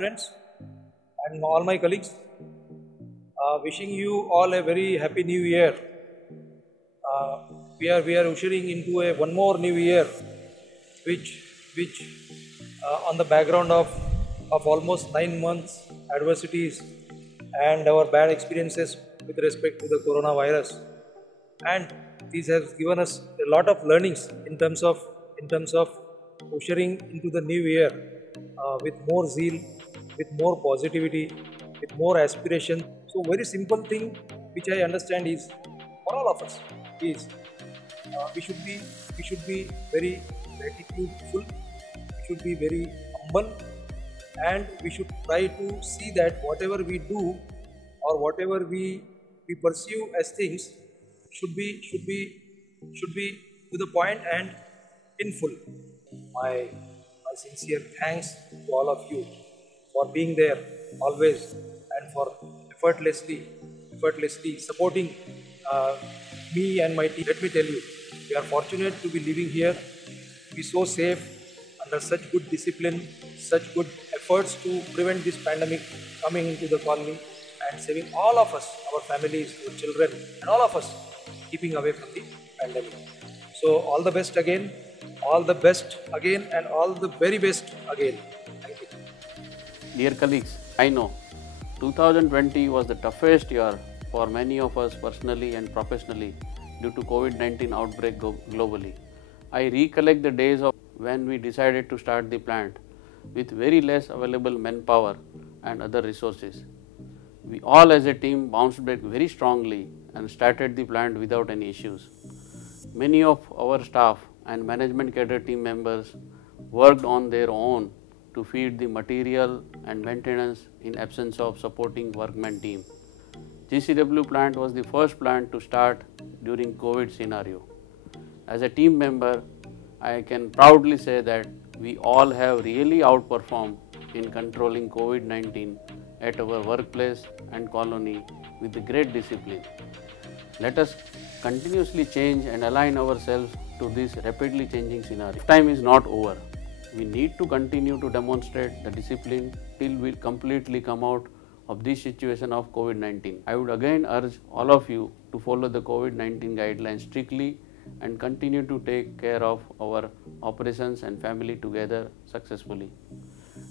friends and all my colleagues. Wishing you all a very happy new year. Uh, we are ushering into a one more new year, which on the background of almost 9 months adversities and our bad experiences with respect to the coronavirus, and this has given us a lot of learnings in terms of ushering into the new year with more zeal, with more positivity, with more aspiration. So very simple thing which I understand is for all of us is we should be very gratitudeful, we should be very humble, and we should try to see that whatever we do or whatever we pursue as things should be to the point and in full. My sincere thanks to all of you for being there always and for effortlessly supporting uh, me and my team. Let me tell you, we are fortunate to be living here, to be so safe under such good discipline, such good efforts to prevent this pandemic coming into the colony and saving all of us, our families, our children, and all of us keeping away from the pandemic. So all the best again, all the best again, and all the very best again. Thank you. Dear colleagues, I know 2020 was the toughest year for many of us personally and professionally due to COVID-19 outbreak globally. I recollect the days of when we decided to start the plant with very less available manpower and other resources. We all as a team bounced back very strongly and started the plant without any issues. Many of our staff and management cadre team members worked on their own to feed the material and maintenance in absence of supporting workman team. GCW plant was the first plant to start during COVID scenario. As a team member, I can proudly say that we all have really outperformed in controlling COVID-19 at our workplace and colony with great discipline. Let us continuously change and align ourselves to this rapidly changing scenario. Time is not over. We need to continue to demonstrate the discipline till we completely come out of this situation of COVID-19. I would again urge all of you to follow the COVID-19 guidelines strictly and continue to take care of our operations and family together successfully.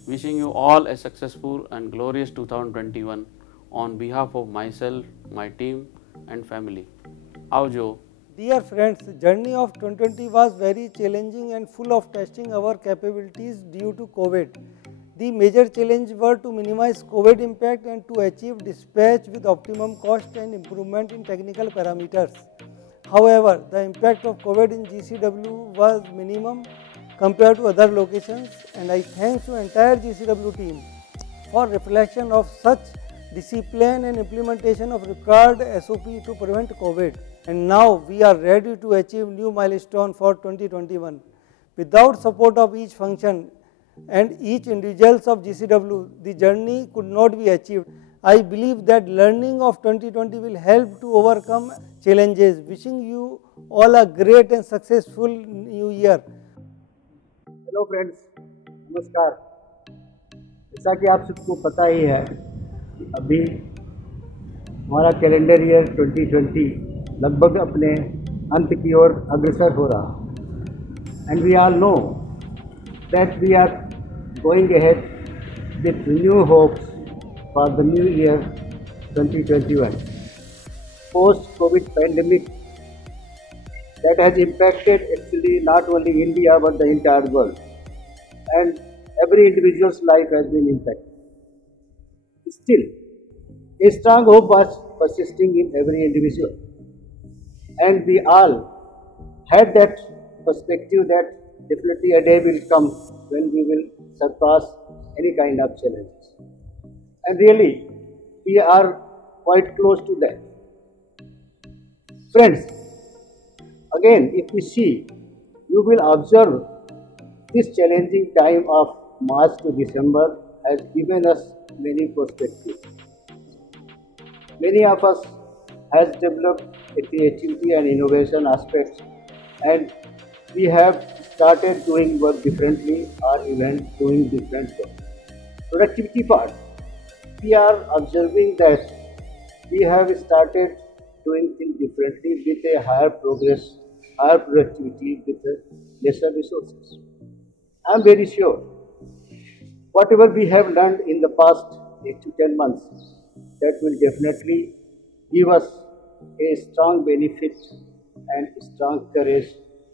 Wishing you all a successful and glorious 2021 on behalf of myself, my team and family. Avjo. Dear friends, journey of 2020 was very challenging and full of testing our capabilities due to COVID. The major challenge were to minimize COVID impact and to achieve dispatch with optimum cost and improvement in technical parameters. However, the impact of COVID in GCW was minimum compared to other locations, and I thank the entire GCW team for reflection of such discipline and implementation of required SOP to prevent COVID. And now we are ready to achieve new milestone for 2021. Without support of each function and each individuals of GCW, the journey could not be achieved. I believe that learning of 2020 will help to overcome challenges. Wishing you all a great and successful new year. Hello friends, नमस्कार। जैसा कि आप सबको पता ही है कि अभी हमारा कैलेंडर ईयर 2020 लगभग अपने अंत की ओर अग्रसर हो रहा, and we all know that we are going ahead with new hopes for the new year 2021 post COVID pandemic that has impacted actually not only India but the entire world, and every individual's life has been impacted. Still, a strong hope was persisting in every individual, and we all had that perspective that definitely a day will come when we will surpass any kind of challenges, and really we are quite close to that. Friends, again, if we see, you will observe this challenging time of March to December has given us many perspectives. Many of us has developed a creativity and innovation aspects, and we have started doing work differently or even doing different work. productivity part, we are observing that we have started doing things differently with a higher progress, higher productivity with lesser resources. I am very sure whatever we have learned in the past 8 to 10 months, that will definitely give us a strong benefit and strong courage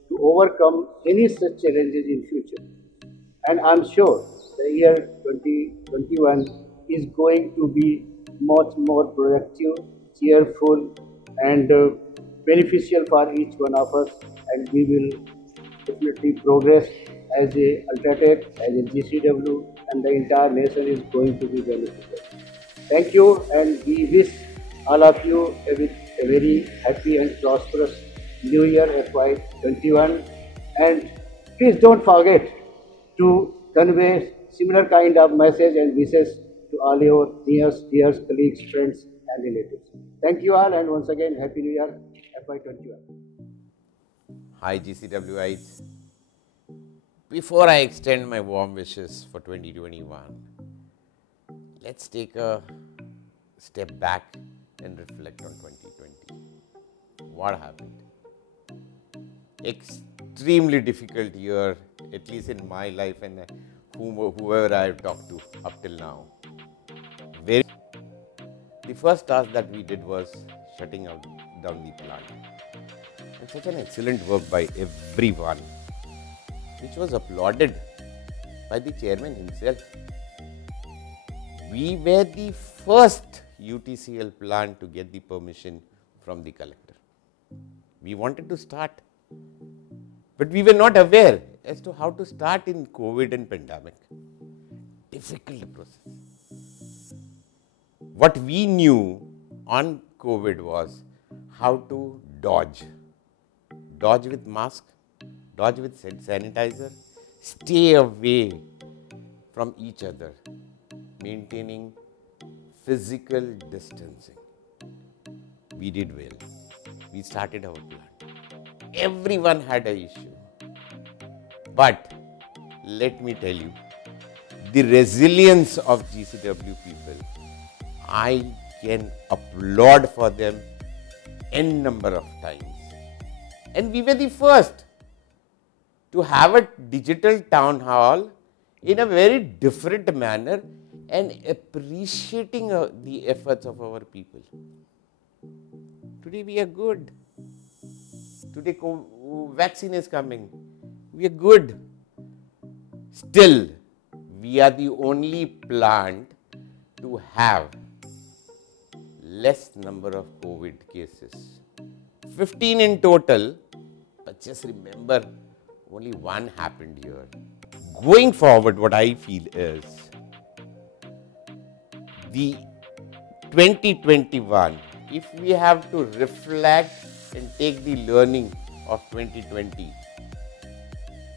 to overcome any such challenges in future. And I'm sure the year 2021 is going to be much more productive, cheerful, and beneficial for each one of us, and we will definitely progress as a Ultratech, as a GCW, and the entire nation is going to be benefited. Thank you, and we wish all of you a very happy and prosperous New Year FY21. And please don't forget to convey similar kind of message and wishes to all your dear colleagues, friends, and relatives. Thank you all, and once again, Happy New Year FY21. Hi GCWites. Before I extend my warm wishes for 2021, let's take a step back and reflect on 2020. What happened? Extremely difficult year, at least in my life and whoever I have talked to up till now. The first task that we did was shutting down the plant. And such an excellent work by everyone, which was applauded by the chairman himself. We were the first UTCL plant to get the permission from the collector. We wanted to start, but we were not aware as to how to start in COVID and pandemic. Difficult process. What we knew on COVID was how to dodge with mask, dodge with sanitizer, stay away from each other, maintaining physical distancing. We did well. We started our plant. Everyone had an issue. But let me tell you, the resilience of GCW people, I can applaud for them n number of times. And we were the first to have a digital town hall in a very different manner and appreciating the efforts of our people. Today we are good. Today vaccine is coming. We are good. Still, we are the only plant to have less number of COVID cases. 15 in total, but just remember, only one happened here. Going forward, what I feel is the 2021, if we have to reflect and take the learning of 2020,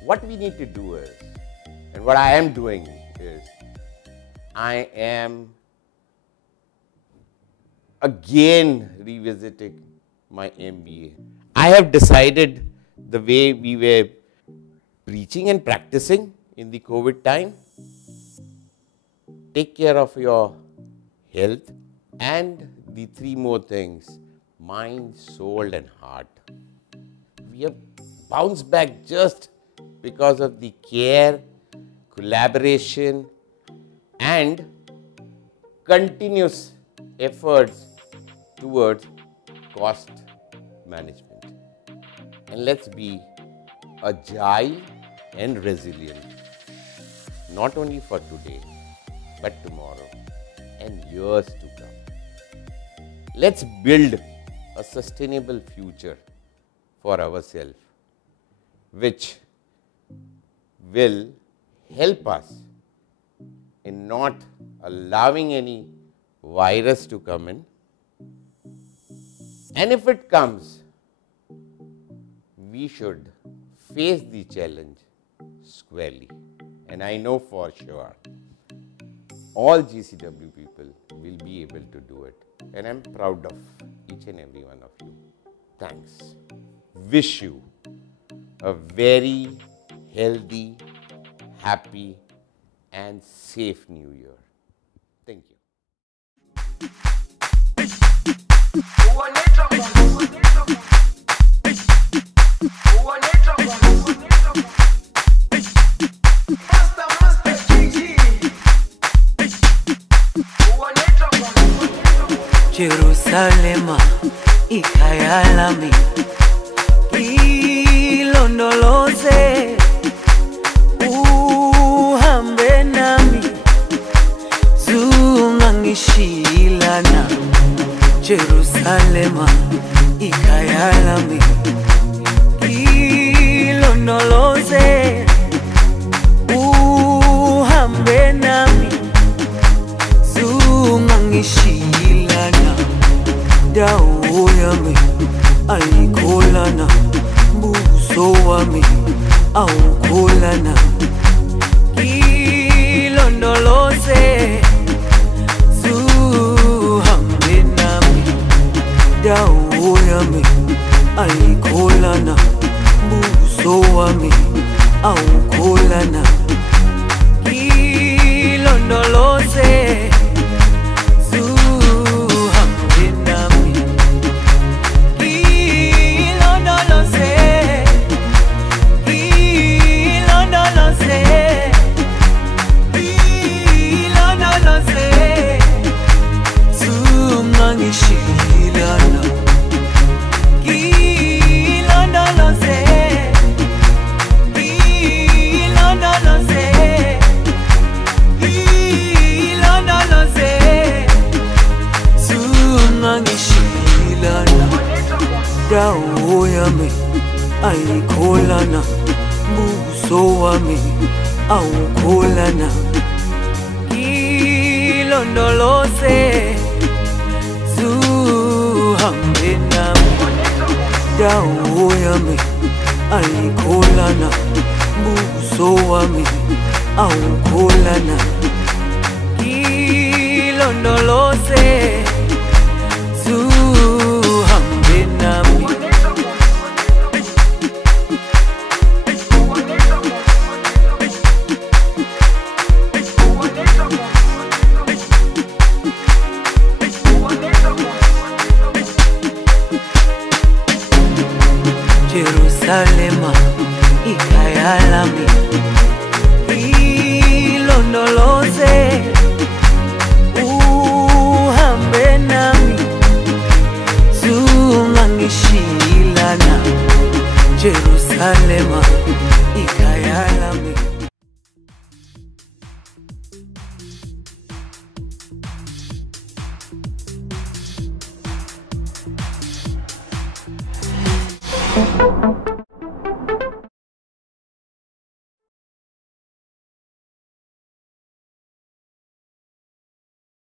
what we need to do is, and what I am doing is, I am again revisiting my MBA. I have decided the way we were preaching and practicing in the COVID time. Take care of your health and the three more things, mind, soul and heart. We have bounced back just because of the care, collaboration and continuous efforts towards cost management. And let's be agile and resilient, not only for today, but tomorrow and years to come. Let's build a sustainable future for ourselves, which will help us in not allowing any virus to come in. And if it comes, we should face the challenge squarely. And I know for sure all GCW people will be able to do it. And I'm proud of each and every one of you. Thanks. Wish you a very healthy, happy and safe New Year. Thank you. Jerusalema ikayalami ilondoloze uhambe nami zungangishilana. Jerusalema ikayalami ilondoloze uhambe nami zungangishilana. Dawo yami ayikholana, buso wami awukholana. Ilondoloze zuhambe nami. Dawo yami ayikholana, buso wami awukholana. Ilondoloze dawo yami ayikholana, buso wami awukholana. Ilondoloze zuhambe nami. Dawo yami ayikholana, buso wami awukholana. Ilondoloze zuhambe nami. Jerusalem